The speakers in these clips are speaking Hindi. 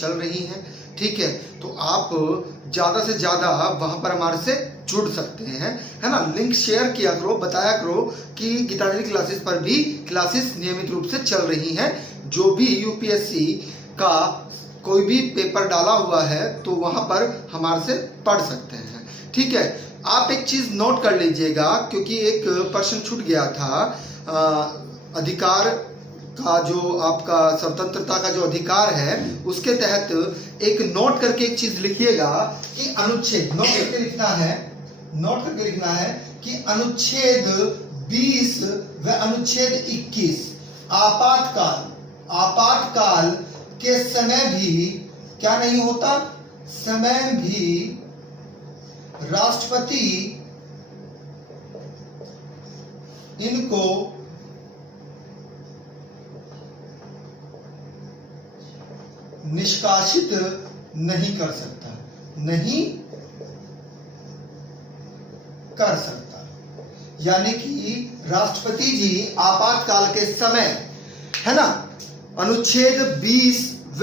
चल रही हैं, ठीक है, तो आप ज़्यादा से ज़्यादा वहाँ पर हमारे से जुड़ सकते हैं, है ना। लिंक शेयर किया करो, बताया करो कि गीतांजलि क्लासेस पर भी क्लासेस नियमित रूप से चल रही हैं। जो भी यूपीएससी का कोई भी पेपर डाला हुआ है तो वहाँ पर हमारे से पढ़ सकते हैं, ठीक है। आप एक चीज़ नोट कर लीजिएगा, क्योंकि एक प्रश्न छूट गया था, अधिकार का जो आपका स्वतंत्रता का जो अधिकार है उसके तहत एक नोट करके एक चीज लिखिएगा कि अनुच्छेद, नोट करके लिखना है कि अनुच्छेद 20 व अनुच्छेद 21 आपातकाल के समय भी क्या नहीं होता, समय भी राष्ट्रपति इनको निष्कासित नहीं कर सकता, यानी कि राष्ट्रपति जी आपातकाल के समय, है ना, अनुच्छेद 20 व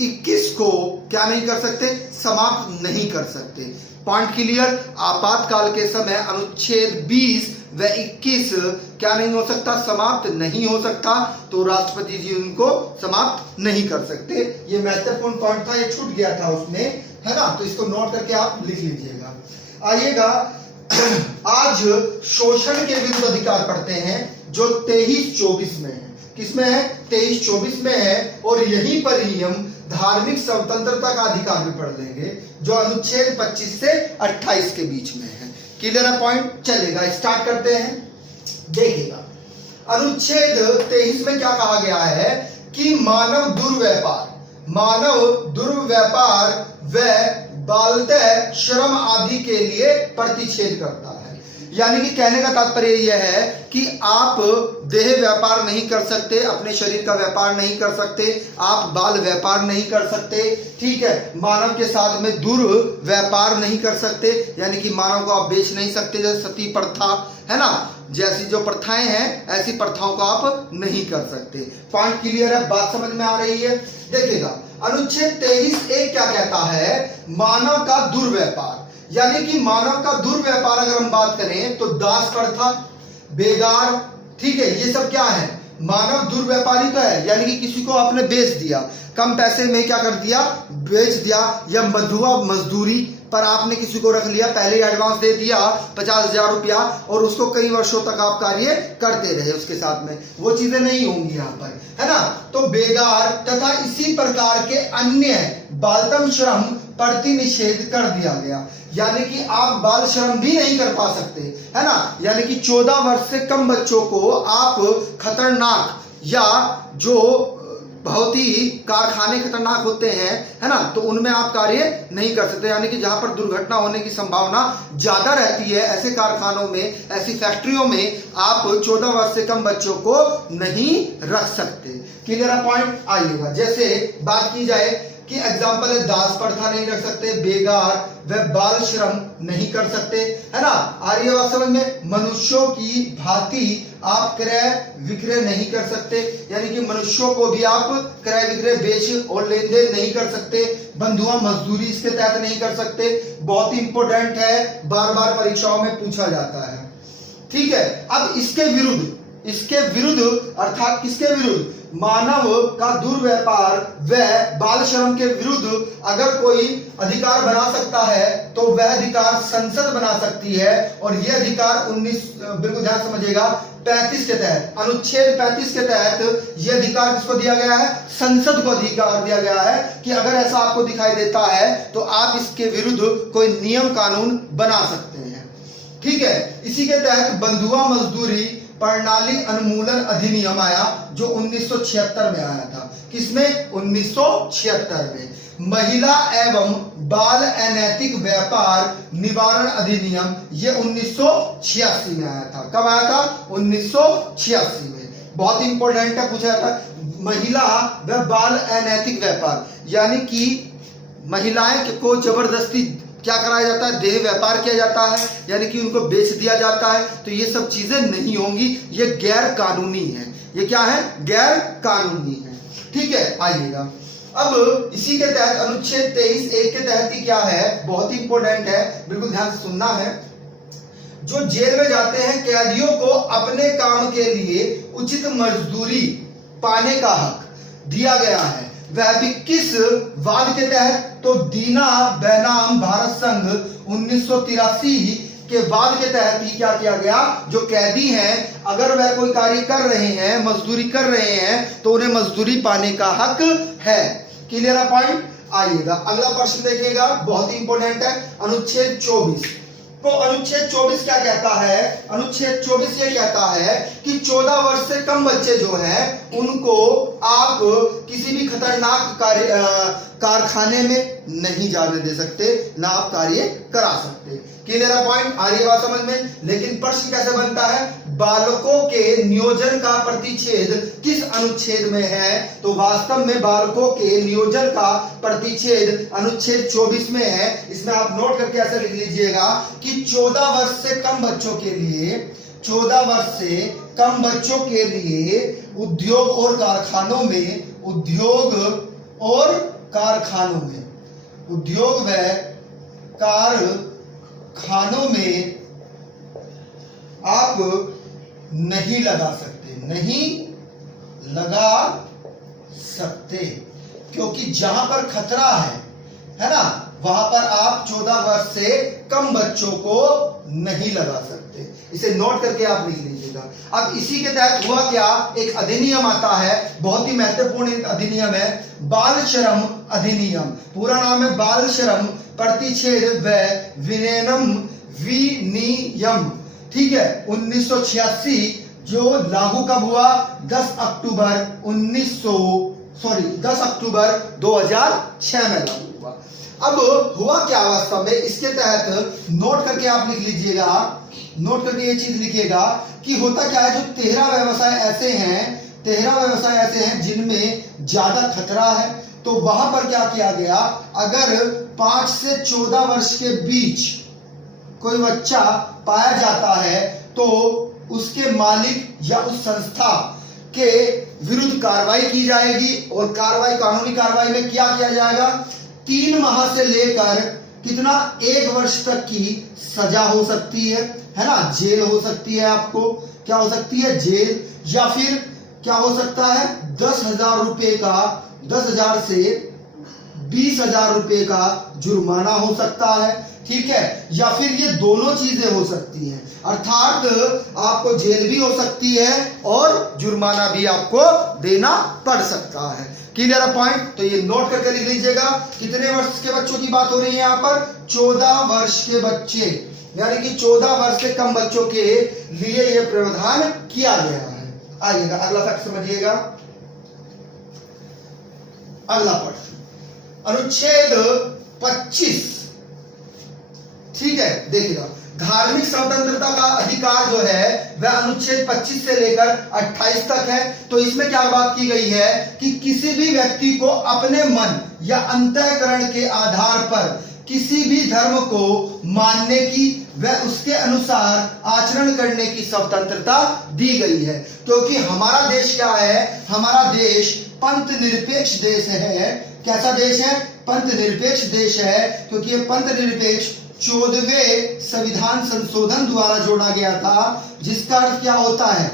21 को क्या नहीं कर सकते, समाप्त नहीं कर सकते। Point clear. आपातकाल के समय अनुच्छेद 20 व 21 क्या नहीं हो सकता, समाप्त नहीं हो सकता, तो राष्ट्रपति जी उनको समाप्त नहीं कर सकते। ये महत्वपूर्ण पॉइंट था, ये छूट गया था उसमें, है ना, तो इसको नोट करके आप लिख लीजिएगा। आइएगा, आज शोषण के विरुद्ध अधिकार पढ़ते हैं जो 23-24 में है। किसमें है, 23-24 में है। और यहीं पर ही हम धार्मिक स्वतंत्रता का अधिकार भी पढ़ लेंगे जो अनुच्छेद 25 से 28 के बीच में है। क्लियर है पॉइंट, चलेगा, स्टार्ट करते हैं। देखिएगा, अनुच्छेद 23 में क्या कहा गया है कि मानव दुर्व्यापार व बालतः श्रम आदि के लिए प्रतिषेध करता है। यानी कि कहने का तात्पर्य यह है कि आप देह व्यापार नहीं कर सकते, अपने शरीर का व्यापार नहीं कर सकते, आप बाल व्यापार नहीं कर सकते, ठीक है। मानव के साथ में दुर्व्यापार नहीं कर सकते, यानी कि मानव को आप बेच नहीं सकते, जैसे सती प्रथा, है ना, जैसी जो प्रथाएं हैं ऐसी प्रथाओं को आप नहीं कर सकते। पॉइंट क्लियर है, बात समझ में आ रही है। देखिएगा, अनुच्छेद 23(1) क्या कहता है, मानव का दुर्व्यापार, यानी कि मानव का दुर्व्यापार अगर हम बात करें तो दास प्रथा, बेगार, ठीक है, ये सब क्या है, मानव दुर्व्यापारी तो है। यानी कि किसी को आपने बेच दिया, कम पैसे में क्या कर दिया, बेच दिया, या मधुआ मजदूरी पर आपने किसी को रख लिया, पहले ही एडवांस दे दिया 50,000 रुपया और उसको कई वर्षों तक आप कार्य करते रहे उसके साथ में, वो चीजें नहीं होंगी यहाँ पर, है ना। तो बेगार तथा इसी प्रकार के अन्य बालतम श्रम प्रति निषेध कर दिया गया, यानी कि आप बाल श्रम भी नहीं कर पा सकते, है ना। यानी कि 14 वर्ष से कम बच्चों को आप खतरनाक या जो बहुत ही कारखाने खतरनाक होते हैं, है ना, तो उनमें आप कार्य नहीं कर सकते। यानी कि जहां पर दुर्घटना होने की संभावना ज्यादा रहती है, ऐसे कारखानों में, ऐसी फैक्ट्रियों में आप 14 वर्ष से कम बच्चों को नहीं रख सकते। क्लियर है पॉइंट। आइएगा, जैसे बात की जाए कि एग्जाम्पल है, दास प्रथा नहीं रख सकते, बेगार व बाल श्रम नहीं कर सकते, है ना। आर्य बात समझ में, मनुष्यों की भांति आप क्रय विक्रय नहीं कर सकते, यानी कि मनुष्यों को भी आप क्रय विक्रय बेच और लेन देन नहीं कर सकते। बंधुआ मजदूरी इसके तहत नहीं कर सकते, बहुत ही इंपॉर्टेंट है, बार बार परीक्षाओं में पूछा जाता है, ठीक है। अब इसके विरुद्ध अर्थात किसके विरुद्ध, मानव का दुर्व्यापार व बाल श्रम के विरुद्ध अगर कोई अधिकार बना सकता है तो वह अधिकार संसद बना सकती है। और यह अधिकार 19, बिल्कुल ध्यान समझिएगा, 35 के तहत, अनुच्छेद 35 के तहत यह अधिकार किसको दिया गया है, संसद को अधिकार दिया गया है कि अगर ऐसा आपको दिखाई देता है तो आप इसके विरुद्ध कोई नियम कानून बना सकते हैं, ठीक है। इसी के तहत बंधुआ मजदूरी प्रणाली उन्मूलन अधिनियम आया जो 1976 में आया था। किसमें, 1976 में। महिला एवं बाल अनैतिक व्यापार निवारण अधिनियम ये 1986 में आया था। कब आया था, 1986 में। बहुत इंपॉर्टेंट है, पूछा जाता है। महिला व बाल अनैतिक व्यापार, यानी कि महिलाएं को जबरदस्ती क्या कराया जाता है, देह व्यापार किया जाता है, यानी कि उनको बेच दिया जाता है, तो ये सब चीजें नहीं होंगी, ये गैर कानूनी है। ये क्या है, गैर कानूनी है, ठीक है। आइएगा, अब इसी के तहत अनुच्छेद 23(1) के तहत ही क्या है, बहुत ही इंपॉर्टेंट है, बिल्कुल ध्यान से सुनना है। जो जेल में जाते हैं कैदियों को अपने काम के लिए उचित मजदूरी पाने का हक दिया गया है, वह भी किस वाद के तहत, तो दीना बैनाम भारत संघ 1983 के वाद के तहत ही क्या किया गया, जो कैदी हैं अगर वह कोई कार्य कर रहे हैं, मजदूरी कर रहे हैं, तो उन्हें मजदूरी पाने का हक है। क्लियर है पॉइंट। आइएगा अगला प्रश्न देखिएगा, बहुत ही इंपॉर्टेंट है, अनुच्छेद 24। तो अनुच्छेद 24 क्या कहता है, अनुच्छेद 24 ये कहता है कि 14 वर्ष से कम बच्चे जो हैं उनको आप किसी भी खतरनाक कारखाने में नहीं जाने दे सकते, ना आप कार्य करा सकते। क्लियर है पॉइंट, आ रही बात समझ में। लेकिन प्रश्न कैसे बनता है, बालकों के नियोजन का प्रतिच्छेद किस अनुच्छेद में है, तो वास्तव में बालकों के नियोजन का प्रतिच्छेद अनुच्छेद 24 में है। इसमें आप नोट करके ऐसे लिख लीजिएगा कि 14 वर्ष से कम बच्चों के लिए, 14 वर्ष से कम बच्चों के लिए उद्योग और कारखानों में, उद्योग और कारखानों में, उद्योग व कारखानों में आप नहीं लगा सकते, नहीं लगा सकते, क्योंकि जहां पर खतरा है ना, वहां पर आप 14 वर्ष से कम बच्चों को नहीं लगा सकते। इसे नोट करके आप लिख लीजिएगा। अब इसी के तहत हुआ क्या, एक अधिनियम आता है, बहुत ही महत्वपूर्ण अधिनियम है, बाल श्रम अधिनियम। पूरा नाम है बाल श्रम प्रतिच्छेद व विनियम, ठीक है, 1986, जो लागू कब हुआ, 10 अक्टूबर 2006 में लागू हुआ। अब हुआ क्या वास्तव में, इसके तहत नोट करके आप लिख लीजिएगा, नोट करके ये चीज लिखिएगा कि होता क्या है, जो 13 व्यवसाय ऐसे हैं जिनमें ज्यादा खतरा है, तो वहां पर क्या किया गया, अगर 5 से 14 वर्ष के बीच कोई बच्चा पाया जाता है तो उसके मालिक या उस संस्था के विरुद्ध कार्रवाई की जाएगी। और कार्रवाई, कानूनी कार्रवाई में क्या किया जाएगा, 3 माह से लेकर कितना, 1 वर्ष तक की सजा हो सकती है ना, जेल हो सकती है, आपको क्या हो सकती है, जेल, या फिर क्या हो सकता है, 10,000 रुपए का, 10,000 से 20,000 रुपए का जुर्माना हो सकता है, ठीक है, या फिर ये दोनों चीजें हो सकती हैं, अर्थात आपको जेल भी हो सकती है और जुर्माना भी आपको देना पड़ सकता है। क्लियर है पॉइंट, तो ये नोट करके लिख लीजिएगा। कितने वर्ष के बच्चों की बात हो रही है यहाँ पर, 14 वर्ष के बच्चे, यानी कि 14 वर्ष से कम बच्चों के लिए यह प्रावधान किया गया है। आइएगा अगला फैक्ट समझिएगा। अगला प्रश्न, अनुच्छेद 25, ठीक है, देखिएगा, धार्मिक स्वतंत्रता का अधिकार जो है वह अनुच्छेद 25 से लेकर 28 तक है। तो इसमें क्या बात की गई है कि किसी भी व्यक्ति को अपने मन या अंतःकरण के आधार पर किसी भी धर्म को मानने की व उसके अनुसार आचरण करने की स्वतंत्रता दी गई है। क्योंकि हमारा देश क्या है, हमारा देश पंथ निरपेक्ष देश है। कैसा देश है, पंथ निरपेक्ष देश है, क्योंकि ये पंथ निरपेक्ष 14वें संविधान संशोधन द्वारा जोड़ा गया था, जिसका अर्थ क्या होता है,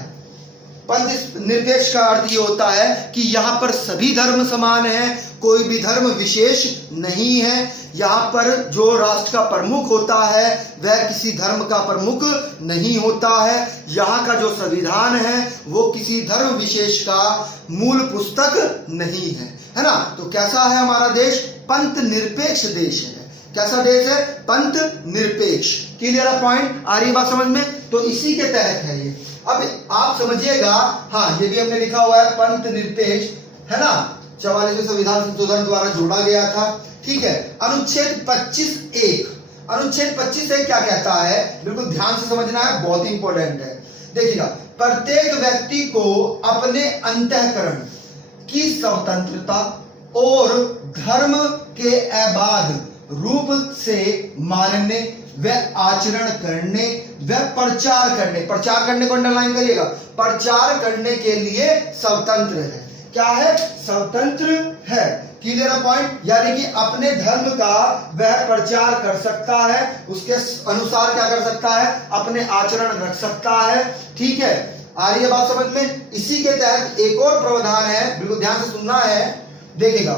पंथ निरपेक्ष का अर्थ ये होता है कि यहाँ पर सभी धर्म समान हैं, कोई भी धर्म विशेष नहीं है। यहाँ पर जो राष्ट्र का प्रमुख होता है वह किसी धर्म का प्रमुख नहीं होता है। यहाँ का जो संविधान है वो किसी धर्म विशेष का मूल पुस्तक नहीं है ना। तो कैसा है हमारा देश, पंथ निरपेक्ष देश है। कैसा देश है, पंथ निरपेक्ष। क्लियर है पॉइंट, आ रही बात समझ में। तो इसी के तहत है ये। अब आप समझिएगा, हाँ ये भी हमने लिखा हुआ है पंथ निरपेक्ष, है ना, 44वें संविधान संशोधन द्वारा जोड़ा गया था, ठीक है। अनुच्छेद 25(1), अनुच्छेद 25(1) क्या कहता है, बिल्कुल ध्यान से समझना है, बहुत ही इंपॉर्टेंट है। देखिएगा, प्रत्येक व्यक्ति को अपने अंतःकरण की स्वतंत्रता और धर्म के अबाध रूप से मानने व आचरण करने व प्रचार करने को अंडरलाइन करिएगा, प्रचार करने के लिए स्वतंत्र है। क्या है? स्वतंत्र है। Clear point? यानी कि अपने धर्म का वह प्रचार कर सकता है, उसके अनुसार क्या कर सकता है? अपने आचरण रख सकता है। ठीक है, आ रही है बात समझ में? इसी के तहत एक और प्रावधान है, बिल्कुल ध्यान से सुनना है, देखिएगा।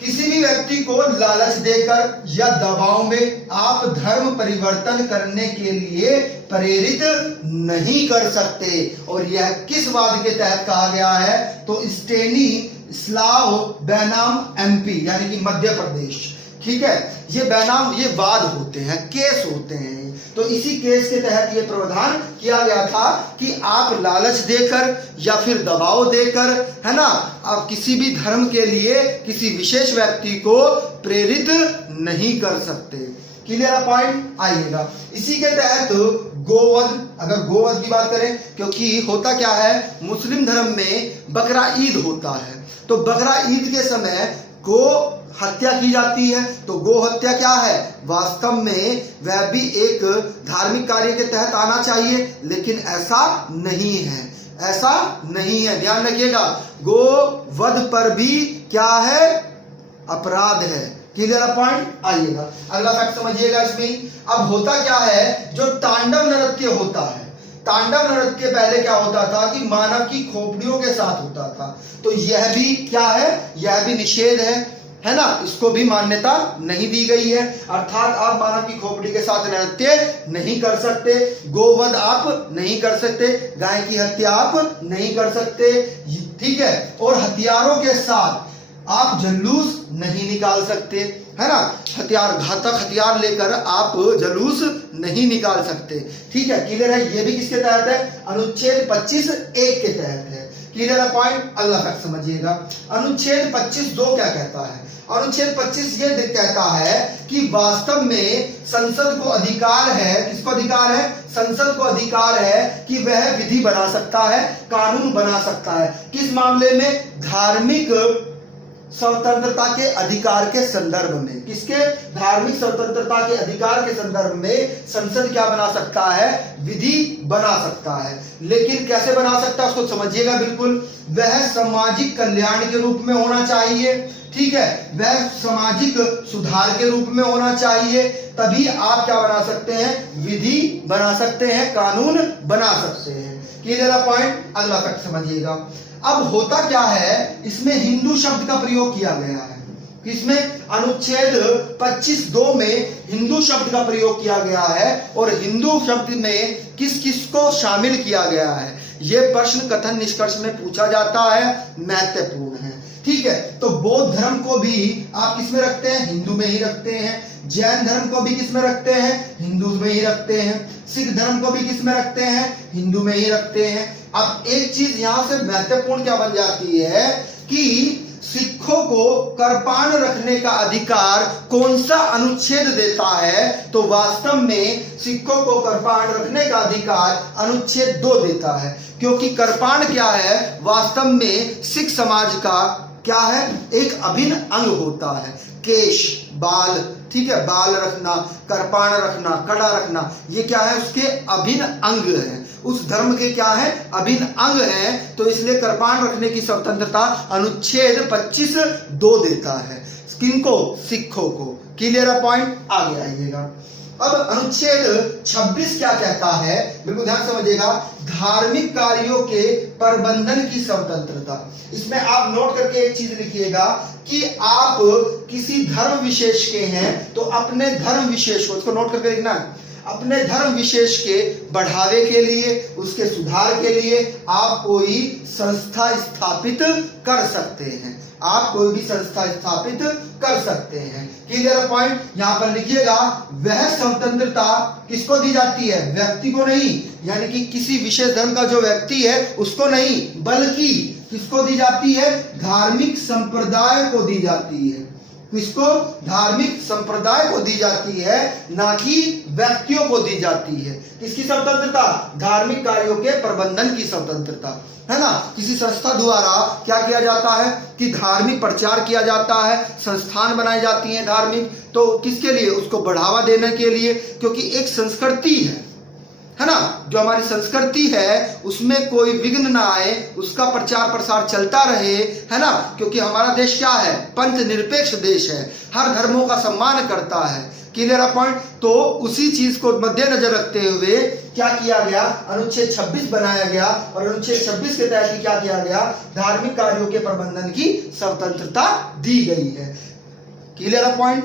किसी भी व्यक्ति को लालच देकर या दबाव में आप धर्म परिवर्तन करने के लिए प्रेरित नहीं कर सकते। और यह किस वाद के तहत कहा गया है? तो स्टेनिस्लाव बेनाम एमपी, यानी कि मध्य प्रदेश। ठीक है, ये बेनाम, ये वाद होते हैं, केस होते हैं। तो इसी केस के तहत ये प्रावधान किया गया था कि आप लालच देकर या फिर दबाव देकर, है ना, आप किसी भी धर्म के लिए किसी विशेष व्यक्ति को प्रेरित नहीं कर सकते। Clear point? आइएगा, इसी के तहत गोवध, अगर गोवध की बात करें, क्योंकि होता क्या है, मुस्लिम धर्म में बकरा ईद होता है, तो बकरा ईद के समय गो हत्या की जाती है। तो गो हत्या क्या है? वास्तव में वह भी एक धार्मिक कार्य के तहत आना चाहिए, लेकिन ऐसा नहीं है, ऐसा नहीं है, ध्यान रखिएगा। गो वध पर भी क्या है? अपराध है। Clear point? आइएगा, अगला फैक्ट समझिएगा इसमें। अब होता क्या है, जो तांडव नृत्य होता है, तांडव नृत्य पहले क्या होता था कि मानव की खोपड़ियों के साथ होता था, तो यह भी क्या है? यह भी निषेध है ना, इसको भी मान्यता नहीं दी गई है। अर्थात आप मानव की खोपड़ी के साथ नृत्य नहीं कर सकते, गोवध आप नहीं कर सकते, गाय की हत्या आप नहीं कर सकते। ठीक है, और हथियारों के साथ आप जुलूस नहीं निकाल सकते, है ना, हथियार, घातक हथियार लेकर आप जुलूस नहीं निकाल सकते। ठीक है, क्लियर है? ये भी किसके तहत है? अनुच्छेद 25(1) के तहत है। Clear point? अगला फैक्ट समझिएगा। अनुच्छेद 25(2) क्या कहता है? अनुच्छेद 25 ये कहता है कि वास्तव में संसद को अधिकार है, किसको अधिकार है? संसद को अधिकार है कि वह विधि बना सकता है, कानून बना सकता है। किस मामले में? धार्मिक स्वतंत्रता के अधिकार के संदर्भ में। किसके? धार्मिक स्वतंत्रता के अधिकार के संदर्भ में संसद क्या बना सकता है? विधि बना सकता है। लेकिन कैसे बना सकता है उसको समझिएगा बिल्कुल। वह सामाजिक कल्याण के रूप में होना चाहिए, ठीक है, वह सामाजिक सुधार के रूप में होना चाहिए, तभी आप क्या बना सकते हैं? विधि बना सकते हैं, कानून बना सकते हैं। Clear point? अगला फैक्ट समझिएगा। अब होता क्या है, इसमें हिंदू शब्द का प्रयोग किया गया है। किसमें? अनुच्छेद 25(2) में हिंदू शब्द का प्रयोग किया गया है। और हिंदू शब्द में किस किस को शामिल किया गया है, यह प्रश्न कथन निष्कर्ष में पूछा जाता है, महत्वपूर्ण है। ठीक है, तो बौद्ध धर्म को भी आप किसमें रखते हैं? हिंदू में ही रखते हैं। जैन धर्म को भी किसमें रखते हैं? हिंदू में ही रखते हैं। सिख धर्म को भी किसमें रखते हैं? हिंदू में ही रखते हैं। अब एक चीज यहां से महत्वपूर्ण क्या बन जाती है कि सिखों को करपान रखने का अधिकार कौन सा अनुच्छेद देता है? तो वास्तव में सिखों को करपान रखने का अधिकार अनुच्छेद 2 देता है, क्योंकि करपान क्या है? वास्तव में सिख समाज का क्या है? एक अभिन्न अंग होता है। केश, बाल, ठीक है, बाल रखना, करपान रखना, कड़ा रखना, ये क्या है? उसके अभिन्न अंग है, उस धर्म के क्या है? अभिन्न अंग है। तो इसलिए करपान रखने की स्वतंत्रता अनुच्छेद 25(2) देता है। किनको? सिखों को। Clear point? आगे आइएगा। अब अनुच्छेद 26 क्या कहता है? बिल्कुल ध्यान समझिएगा। धार्मिक कार्यों के प्रबंधन की स्वतंत्रता। इसमें आप नोट करके एक चीज लिखिएगा कि आप किसी धर्म विशेष के हैं तो अपने धर्म विशेष को, इसको नोट करके लिखना है, अपने धर्म विशेष के बढ़ावे के लिए, उसके सुधार के लिए आप कोई संस्था स्थापित कर सकते हैं। आप कोई भी संस्था स्थापित कर सकते हैं। Clear point? यहां पर लिखिएगा, वह स्वतंत्रता किसको दी जाती है? व्यक्ति को नहीं, यानी कि किसी विशेष धर्म का जो व्यक्ति है उसको नहीं, बल्कि किसको दी जाती है? धार्मिक संप्रदाय को दी जाती है। किसको? धार्मिक संप्रदाय को दी जाती है, ना कि व्यक्तियों को दी जाती है। किसकी स्वतंत्रता? धार्मिक कार्यों के प्रबंधन की स्वतंत्रता, है ना। किसी संस्था द्वारा क्या किया जाता है कि धार्मिक प्रचार किया जाता है, संस्थान बनाई जाती हैं धार्मिक, तो किसके लिए? उसको बढ़ावा देने के लिए, क्योंकि एक संस्कृति है ना, जो हमारी संस्कृति है उसमें कोई विघ्न ना आए, उसका प्रचार प्रसार चलता रहे, है ना, क्योंकि हमारा देश क्या है, पंथ निरपेक्ष देश है, हर धर्मों का सम्मान करता है। Clear point. तो उसी चीज को मद्देनजर रखते हुए क्या किया गया, अनुच्छेद 26 बनाया गया और अनुच्छेद 26 के तहत क्या किया गया, धार्मिक कार्यों के प्रबंधन की स्वतंत्रता दी गई है। Clear point.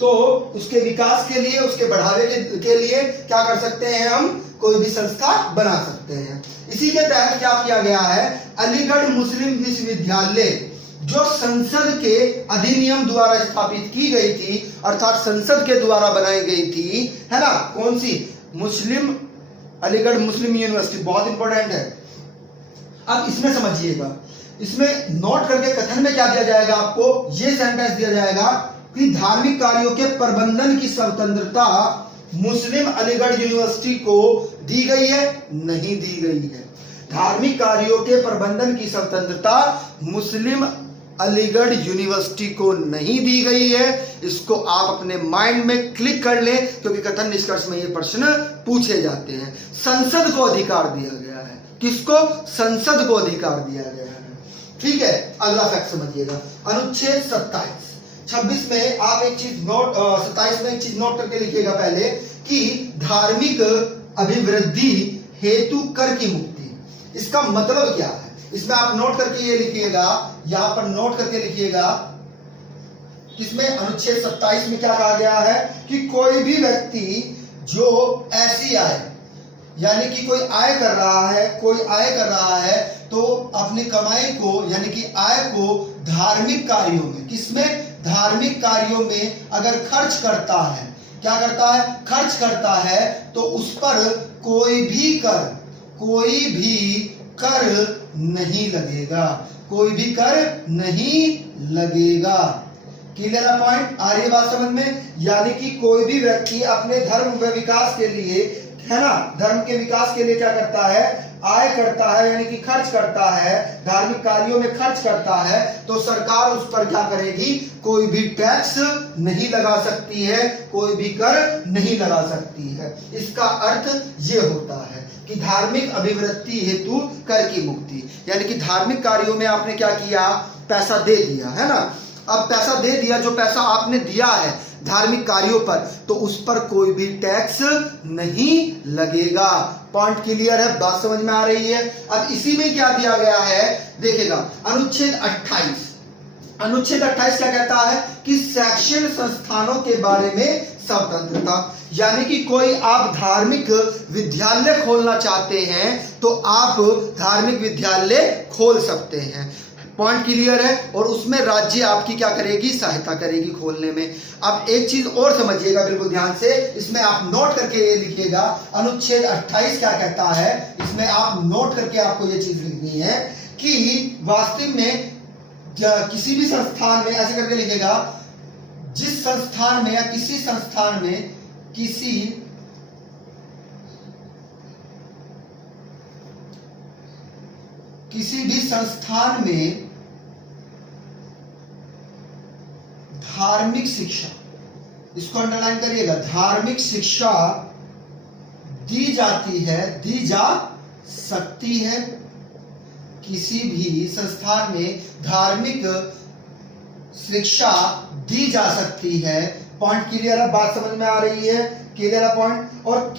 तो उसके विकास के लिए, उसके बढ़ावे के लिए क्या कर सकते हैं, हम कोई भी संस्था बना सकते हैं। इसी के तहत क्या किया गया है, अलीगढ़ मुस्लिम विश्वविद्यालय जो संसद के अधिनियम द्वारा स्थापित की गई थी, अर्थात संसद के द्वारा बनाई गई थी, है ना, कौन सी, मुस्लिम अलीगढ़ मुस्लिम यूनिवर्सिटी, बहुत इंपॉर्टेंट है। अब इसमें समझिएगा, इसमें नोट करके कथन में क्या दिया जाएगा, आपको ये सेंटेंस दिया जाएगा कि धार्मिक कार्यों के प्रबंधन की स्वतंत्रता मुस्लिम अलीगढ़ यूनिवर्सिटी को दी गई है, नहीं दी गई है। धार्मिक कार्यों के प्रबंधन की स्वतंत्रता मुस्लिम अलीगढ़ यूनिवर्सिटी को नहीं दी गई है। इसको आप अपने माइंड में क्लिक कर लें, क्योंकि कथन निष्कर्ष में ये प्रश्न पूछे जाते हैं। संसद को अधिकार दिया गया है, किसको, संसद को अधिकार दिया गया है। ठीक है, अगला फैक्ट समझिएगा, अनुच्छेद 26 में आप एक चीज नोट, 27 में एक चीज नोट करके लिखिएगा पहले कि धार्मिक अभिवृद्धि हेतु कर की मुक्ति। इसका मतलब क्या है, इसमें आप नोट करके ये लिखिएगा, यहां पर नोट करके लिखिएगा, इसमें अनुच्छेद 27 में क्या कहा गया है कि कोई भी व्यक्ति जो ऐसी आय, यानी कि कोई आय कर रहा है, कोई आय कर रहा है, तो अपनी कमाई को यानी कि आय को धार्मिक कार्यों में, किसमें, धार्मिक कार्यों में अगर खर्च करता है, क्या करता है, खर्च करता है, तो उस पर कोई भी कर नहीं लगेगा, कोई भी कर नहीं लगेगा। क्लियर पॉइंट, आ रही है बात समझ में। यानी कि कोई भी व्यक्ति अपने धर्म व विकास के लिए, है ना, धर्म के विकास के लिए क्या करता है, आय करता है, यानी कि खर्च करता है, धार्मिक कार्यों में खर्च करता है, तो सरकार उस पर क्या करेगी, कोई भी टैक्स नहीं लगा सकती है, कोई भी कर नहीं लगा सकती है। इसका अर्थ ये होता है कि धार्मिक अभिवृद्धि हेतु कर की मुक्ति, यानी कि धार्मिक कार्यों में आपने क्या किया, पैसा दे दिया, है ना, अब पैसा दे दिया, जो पैसा आपने दिया है धार्मिक कार्यों पर, तो उस पर कोई भी टैक्स नहीं लगेगा। पॉइंट क्लियर है, बात समझ में आ रही है। अब इसी में क्या दिया गया है, देखिएगा, अनुच्छेद 28 क्या कहता है कि शैक्षणिक संस्थानों के बारे में स्वतंत्रता, यानी कि कोई आप धार्मिक विद्यालय खोलना चाहते हैं तो आप धार्मिक विद्यालय खोल सकते हैं। पॉइंट क्लियर है, और उसमें राज्य आपकी क्या करेगी, सहायता करेगी खोलने में। अब एक चीज और समझिएगा बिल्कुल ध्यान से, इसमें आप नोट करके ये लिखिएगा, अनुच्छेद 28 क्या कहता है, इसमें आप नोट करके आपको ये चीज लिखनी है कि वास्तव में किसी भी संस्थान में, ऐसे करके लिखिएगा, जिस संस्थान में या किसी संस्थान में किसी भी संस्थान में धार्मिक शिक्षा, इसको अंडरलाइन करिएगा, धार्मिक शिक्षा दी जाती है, दी जा सकती है, किसी भी संस्थान में धार्मिक शिक्षा दी जा सकती है। पॉइंट क्लियर है, बात समझ में आ रही है, क्लियर है पॉइंट। और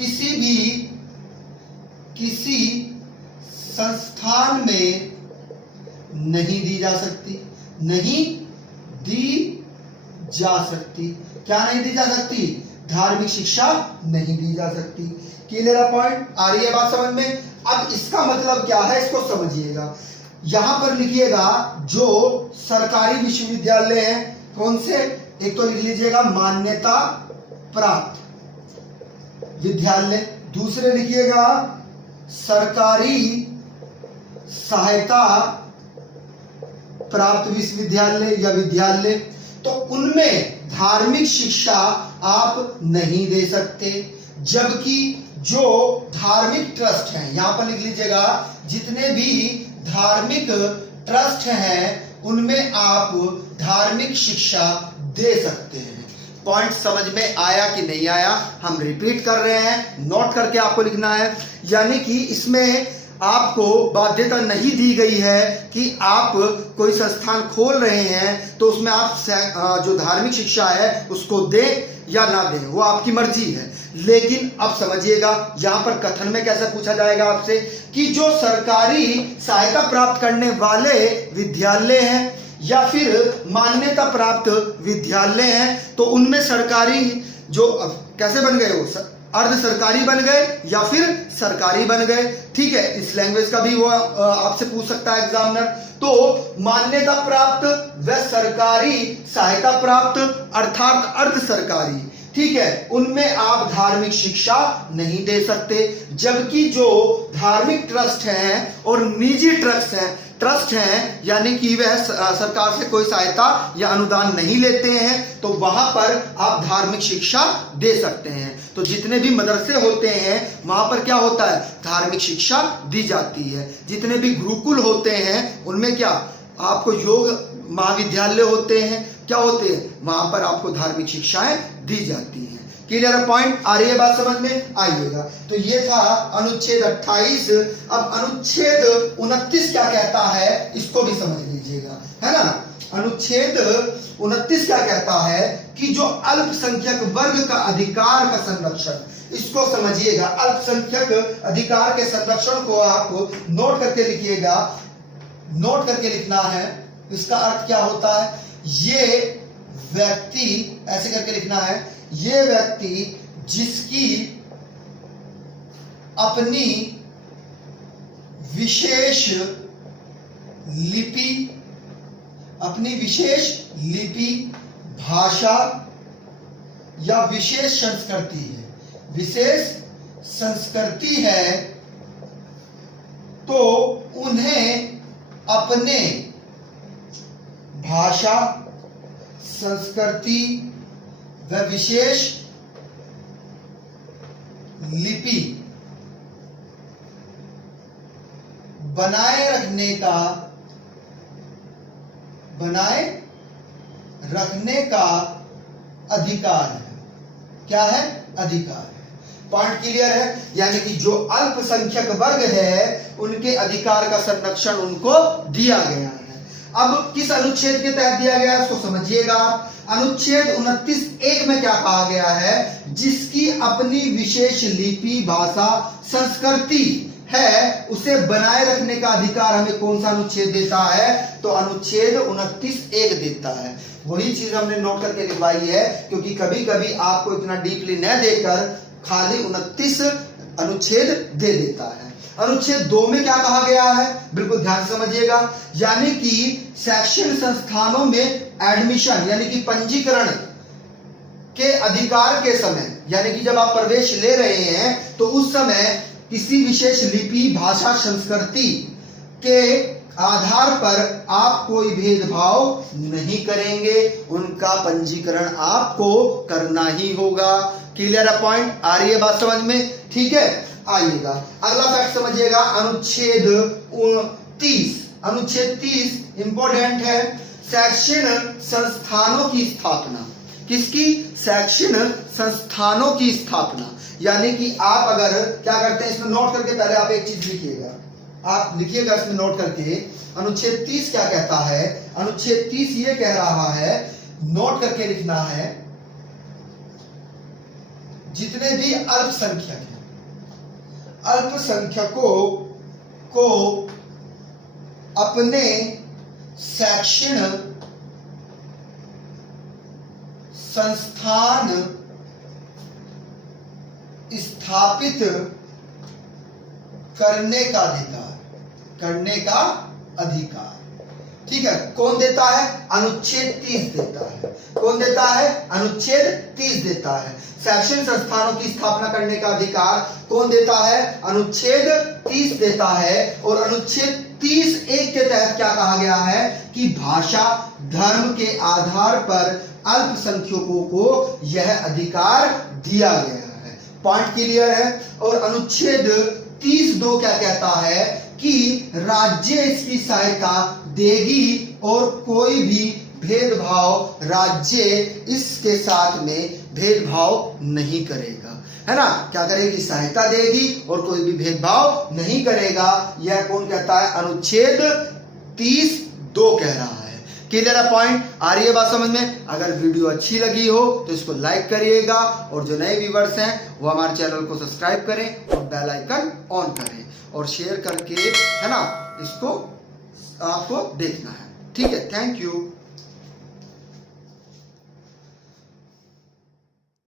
किसी संस्थान में नहीं दी जा सकती, नहीं दी जा सकती, क्या नहीं दी जा सकती, धार्मिक शिक्षा नहीं दी जा सकती। क्लियर पॉइंट, आ रही है बात समझ में। अब इसका मतलब क्या है, इसको समझिएगा, यहां पर लिखिएगा जो सरकारी विश्वविद्यालय हैं, कौन से, एक तो लिख लीजिएगा मान्यता प्राप्त विद्यालय, दूसरे लिखिएगा सरकारी सहायता प्राप्त विश्वविद्यालय या विद्यालय। तो उनमें धार्मिक शिक्षा आप नहीं दे सकते, जबकि जो धार्मिक ट्रस्ट हैं, यहां पर लिख लीजिएगा, जितने भी धार्मिक ट्रस्ट हैं उनमें आप धार्मिक शिक्षा दे सकते हैं। पॉइंट समझ में आया कि नहीं आया? हम रिपीट कर रहे हैं, नोट करके आपको लिखना है। यानी कि इसमें आपको बाध्यता नहीं दी गई है कि आप कोई संस्थान खोल रहे हैं तो उसमें आप जो धार्मिक शिक्षा है उसको दें या ना दें, वो आपकी मर्जी है। लेकिन अब समझिएगा यहां पर कथन में कैसे पूछा जाएगा आपसे कि जो सरकारी सहायता प्राप्त करने वाले विद्यालय हैं या फिर मान्यता प्राप्त विद्यालय हैं तो उनमें सरकारी जो कैसे बन गए, वो अर्ध सरकारी बन गए या फिर सरकारी बन गए। ठीक है, इस लैंग्वेज का भी वो आपसे पूछ सकता है एग्जामिनर। तो मान्यता प्राप्त व सरकारी सहायता प्राप्त अर्थात अर्ध सरकारी, ठीक है, उनमें आप धार्मिक शिक्षा नहीं दे सकते। जबकि जो धार्मिक ट्रस्ट हैं और निजी ट्रस्ट हैं यानी कि वह सरकार से कोई सहायता या अनुदान नहीं लेते हैं तो वहां पर आप धार्मिक शिक्षा दे सकते हैं। तो जितने भी मदरसे होते हैं वहां पर क्या होता है, धार्मिक शिक्षा दी जाती है। जितने भी गुरुकुल होते हैं उनमें क्या आपको योग महाविद्यालय होते हैं, क्या होते हैं, वहां पर आपको धार्मिक शिक्षाएं दी जाती हैं। क्लियर है पॉइंट? आ रही है बात समझ में? आइएगा। तो ये था अनुच्छेद 28। अब अनुच्छेद 29 क्या कहता है इसको भी समझ लीजिएगा, है ना। अनुच्छेद 29 क्या कहता है कि जो अल्पसंख्यक वर्ग का अधिकार का संरक्षण, इसको समझिएगा। अल्पसंख्यक अधिकार के संरक्षण को आप नोट करके लिखिएगा, नोट करके लिखना है। इसका अर्थ क्या होता है, ये व्यक्ति, ऐसे करके लिखना है, ये व्यक्ति जिसकी अपनी विशेष लिपि, भाषा या विशेष संस्कृति है तो उन्हें अपने भाषा, संस्कृति व विशेष लिपि बनाए रखने का अधिकार है। क्या है? अधिकार है। पॉइंट क्लियर है? यानी कि जो अल्पसंख्यक वर्ग है उनके अधिकार का संरक्षण उनको दिया गया है। अब किस अनुच्छेद के तहत दिया गया है इसको समझिएगा। अनुच्छेद 29(1) में क्या कहा गया है, जिसकी अपनी विशेष लिपि, भाषा, संस्कृति है उसे बनाए रखने का अधिकार हमें कौन सा अनुच्छेद देता है, तो अनुच्छेद 29(1) देता है। वही चीज हमने नोट करके लिखवाई है क्योंकि कभी कभी आपको इतना डीपली न देकर खाली 29 अनुच्छेद दे देता है। अनुच्छेद 2 में क्या कहा गया है, बिल्कुल ध्यान से समझिएगा। यानी कि शैक्षणिक संस्थानों में एडमिशन यानी कि पंजीकरण के अधिकार के समय, यानी कि जब आप प्रवेश ले रहे हैं तो उस समय किसी विशेष लिपि, भाषा, संस्कृति के आधार पर आप कोई भेदभाव नहीं करेंगे, उनका पंजीकरण आपको करना ही होगा। क्लियर है पॉइंट? आ रही है बात समझ में? ठीक है, आइएगा अगला फैक्ट समझिएगा। अनुच्छेद 30 इंपॉर्टेंट है। शैक्षणिक संस्थानों की स्थापना, किसकी? शैक्षणिक संस्थानों की स्थापना। यानी कि आप अगर क्या करते हैं, इसमें नोट करके पहले आप एक चीज लिखिएगा, आप लिखिएगा इसमें नोट करके। अनुच्छेद 30 क्या कहता है? अनुच्छेद 30 ये कह रहा है, नोट करके लिखना है, जितने भी अल्पसंख्यकों को अपने शैक्षणिक संस्थान स्थापित करने का अधिकार, ठीक है, कौन देता है? अनुच्छेद 30 देता है। कौन देता है? अनुच्छेद 30 देता है। शैक्षणिक संस्थानों की स्थापना करने का अधिकार कौन देता है? अनुच्छेद 30 देता है। और अनुच्छेद 30(1) के तहत क्या कहा गया है कि भाषा, धर्म के आधार पर अल्पसंख्यकों को यह अधिकार दिया गया है। पॉइंट क्लियर है? और अनुच्छेद 30(2) क्या कहता है कि राज्य इसकी सहायता देगी और कोई भी भेदभाव राज्य इसके साथ में भेदभाव नहीं करेगा, है ना। क्या करेगी, सहायता देगी और कोई भी भेदभाव नहीं करेगा। यह कौन कहता है, अनुच्छेद 30(2) कह रहा है। क्लियर है पॉइंट, आ रही है बात समझ में। अगर वीडियो अच्छी लगी हो तो इसको लाइक करिएगा और जो नए व्यूवर्स हैं वो हमारे चैनल को सब्सक्राइब करें और बेल आइकन ऑन करें और शेयर करके, है ना, इसको आपको देखना है। ठीक है, थैंक यू।